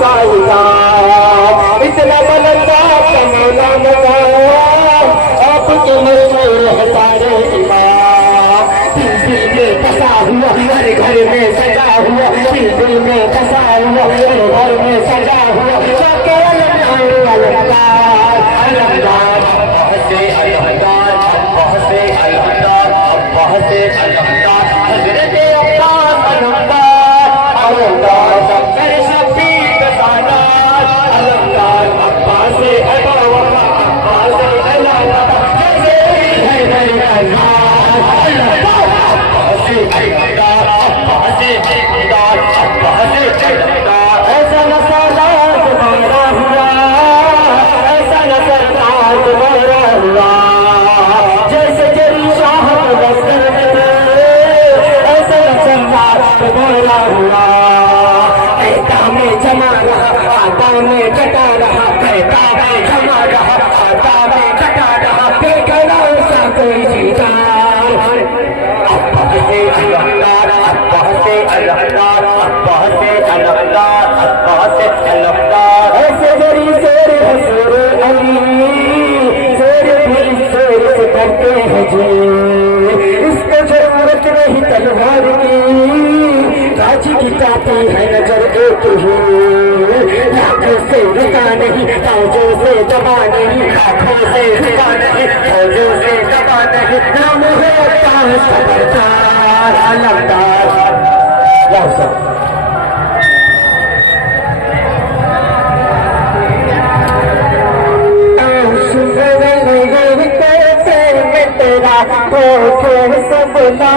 साईदा इतना बुलंदा कमला लगाया आपके मशहूर है सारे इमाम दिल में फंसा हुआ हर घर में सजा हुआ दिल में फंसा हुआ हर घर में सजा हुआ इसको जरूरत नहीं तलवार की राजी की ताती है नजर एक ही आंखों से रुका नहीं फौजों से दबा नहीं आंखों से रुका नहीं फौजों से दबा नहीं नाम है खबरदार अलमदार जाओ सब तेरा हो सब